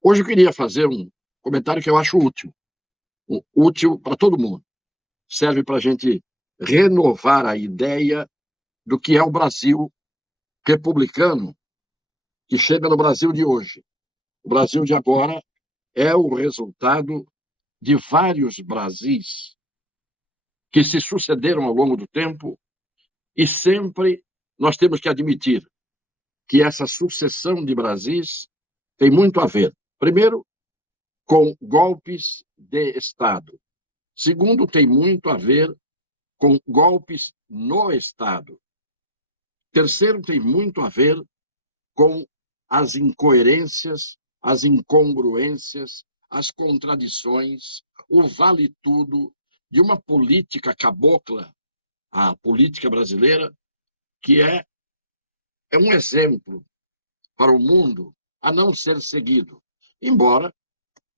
Hoje eu queria fazer um comentário que eu acho útil, útil para todo mundo. Serve para a gente renovar a ideia do que é o Brasil republicano que chega no Brasil de hoje. O Brasil de agora é o resultado de vários Brasis que se sucederam ao longo do tempo e sempre nós temos que admitir que essa sucessão de Brasis tem muito a ver, primeiro, com golpes de Estado. Segundo, tem muito a ver com golpes no Estado. Terceiro, tem muito a ver com as incoerências, as incongruências, as contradições, o vale-tudo de uma política cabocla, a política brasileira, que é um exemplo para o mundo a não ser seguido, embora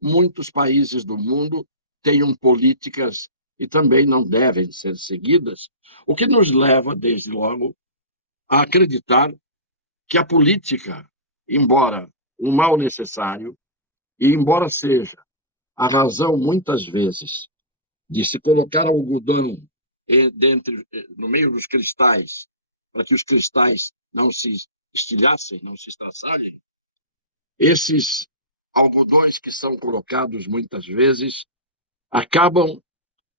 muitos países do mundo tenham políticas e também não devem ser seguidas, o que nos leva, desde logo, a acreditar que a política, embora um mal necessário, e embora seja a razão, muitas vezes, de se colocar algodão no meio dos cristais, para que os cristais não se estilhassem, não se estraçalhem, esses algodões que são colocados, muitas vezes, acabam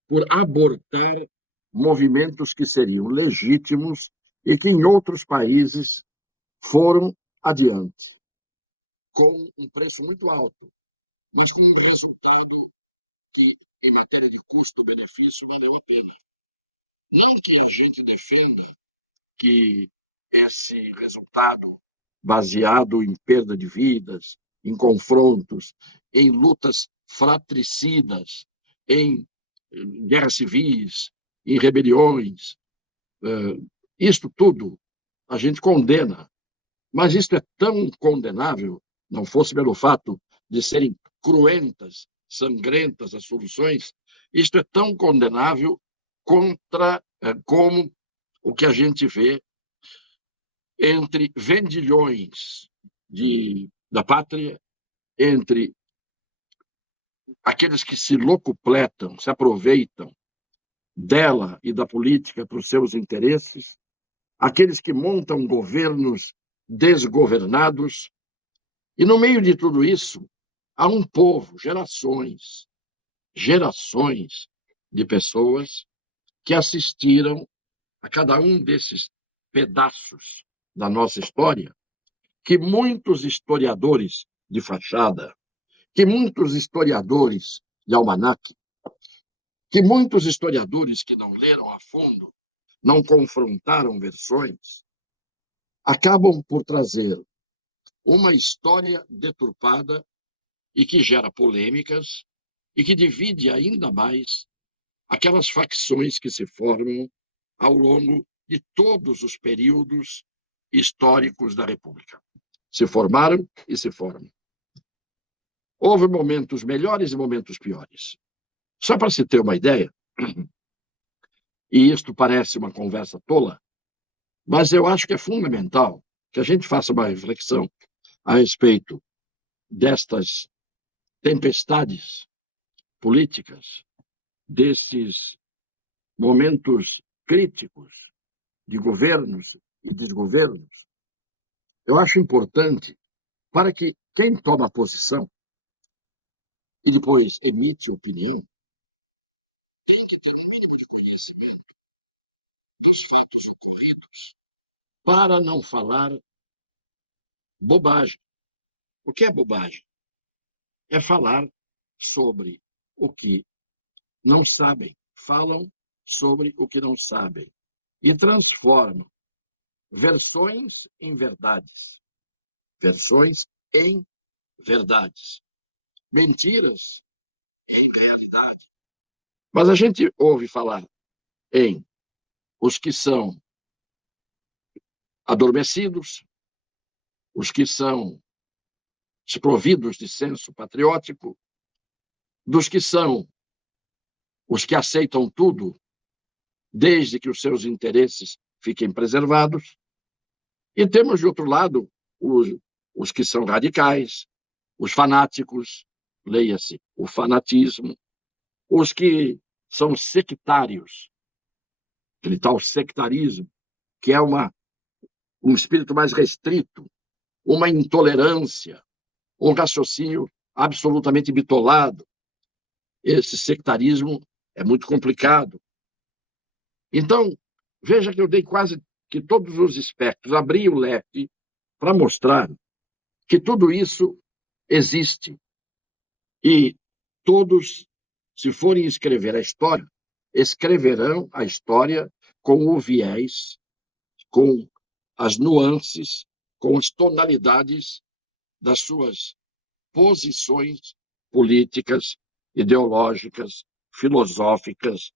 por abortar movimentos que seriam legítimos e que em outros países foram adiante, com um preço muito alto, mas com um resultado que, em matéria de custo-benefício, valeu a pena. Não que a gente defenda que esse resultado, baseado em perda de vidas, em confrontos, em lutas fratricidas, em guerras civis, em rebeliões, isto tudo a gente condena. Mas isto é tão condenável, não fosse pelo fato de serem cruentas, sangrentas as soluções, isto é tão condenável como o que a gente vê entre vendilhões da pátria, entre aqueles que se locupletam, se aproveitam dela e da política para os seus interesses, aqueles que montam governos desgovernados. E no meio de tudo isso, há um povo, gerações de pessoas que assistiram a cada um desses pedaços da nossa história, que muitos historiadores de fachada, que muitos historiadores de almanaque, que muitos historiadores que não leram a fundo, não confrontaram versões, acabam por trazer uma história deturpada e que gera polêmicas e que divide ainda mais aquelas facções que se formam ao longo de todos os períodos históricos da República. Se formaram e se formam. Houve momentos melhores e momentos piores. Só para se ter uma ideia, e isto parece uma conversa tola, mas eu acho que é fundamental que a gente faça uma reflexão a respeito destas tempestades políticas, desses momentos críticos de governos e desgovernos. Eu acho importante para que quem toma posição e depois emite opinião tem que ter um mínimo de conhecimento dos fatos ocorridos para não falar bobagem. O que é bobagem? É falar sobre o que não sabem, falam sobre o que não sabem e transformam versões em verdades, versões em verdades, mentiras em realidade. Mas a gente ouve falar em os que são adormecidos, os que são desprovidos de senso patriótico, dos que são os que aceitam tudo, desde que os seus interesses fiquem preservados. E temos, de outro lado, os que são radicais, os fanáticos, leia-se, o fanatismo, os que são sectários, aquele tal sectarismo, que é um espírito mais restrito, uma intolerância, um raciocínio absolutamente bitolado. Esse sectarismo é muito complicado. Então, veja que eu dei quase que todos os espectros, abri o leque para mostrar que tudo isso existe. E todos, se forem escrever a história, escreverão a história com o viés, com as nuances, com as tonalidades das suas posições políticas, ideológicas, filosóficas,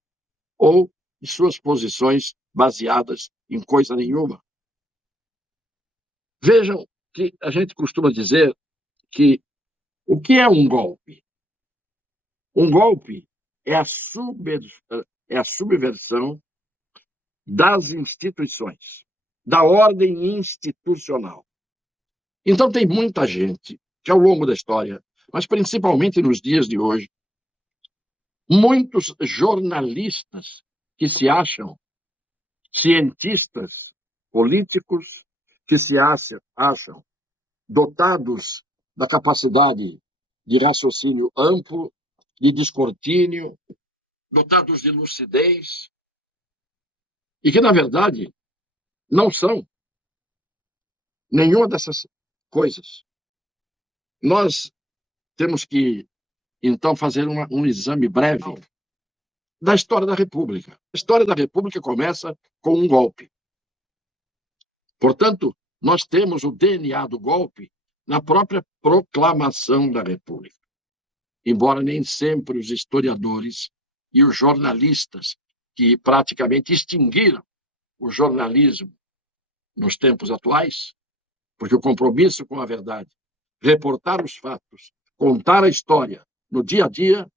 ou de suas posições baseadas em coisa nenhuma. Vejam que a gente costuma dizer que o que é um golpe? Um golpe é a subversão das instituições, da ordem institucional. Então, tem muita gente que, ao longo da história, mas principalmente nos dias de hoje, muitos jornalistas que se acham cientistas políticos, que se acham dotados da capacidade de raciocínio amplo, de descortínio, dotados de lucidez, e que, na verdade, não são nenhuma dessas coisas. Nós temos que, então, fazer um exame breve da história da República. A história da República começa com um golpe. Portanto, nós temos o DNA do golpe na própria proclamação da República. Embora nem sempre os historiadores e os jornalistas, que praticamente extinguiram o jornalismo nos tempos atuais, porque o compromisso com a verdade, reportar os fatos, contar a história no dia a dia,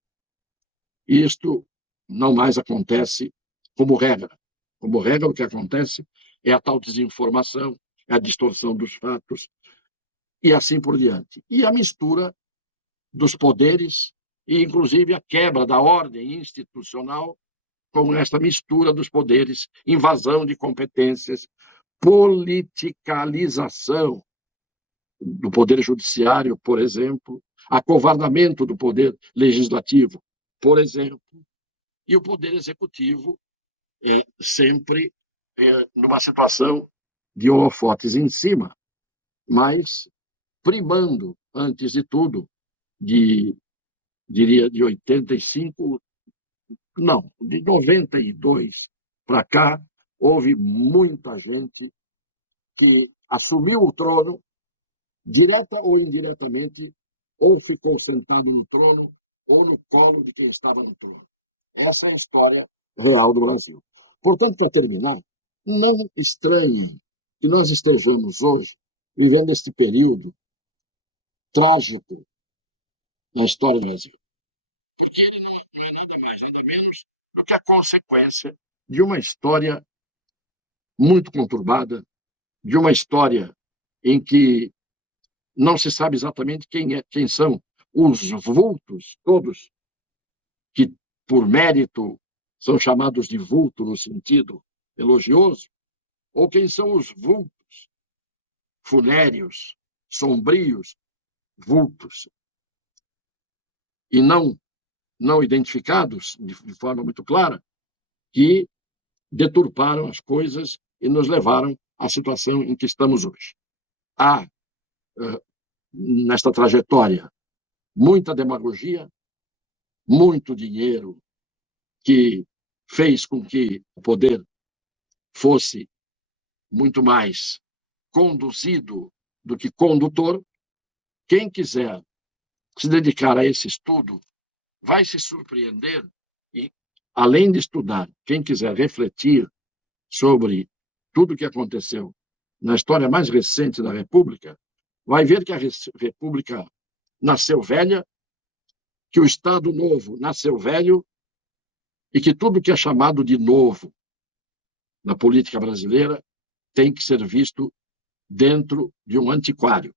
isto não mais acontece como regra. Como regra, o que acontece é a tal desinformação, é a distorção dos fatos, e assim por diante. E a mistura dos poderes, e inclusive a quebra da ordem institucional, com esta mistura dos poderes, invasão de competências, politicalização do poder judiciário, por exemplo, acovardamento do poder legislativo, por exemplo, e o poder executivo sempre numa situação de holofotes em cima, mas primando, antes de tudo, diria, de 85, não, de 92 para cá, houve muita gente que assumiu o trono, direta ou indiretamente, ou ficou sentado no trono, ou no colo de quem estava no trono. Essa é a história real do Brasil. Portanto, para terminar, não estranhem que nós estejamos hoje vivendo este período trágico na história do Brasil. Porque ele não é nada mais, nada menos do que a consequência de uma história muito conturbada, de uma história em que não se sabe exatamente quem são os vultos todos, que por mérito são chamados de vulto no sentido elogioso, ou quem são os vultos funéreos, sombrios, vultos, e não identificados de forma muito clara, que deturparam as coisas e nos levaram à situação em que estamos hoje. Há, nesta trajetória, muita demagogia, muito dinheiro que fez com que o poder fosse muito mais conduzido do que condutor. Quem quiser se dedicar a esse estudo vai se surpreender e, além de estudar, quem quiser refletir sobre tudo o que aconteceu na história mais recente da República, vai ver que a República nasceu velha, que o Estado Novo nasceu velho e que tudo que é chamado de novo na política brasileira tem que ser visto dentro de um antiquário.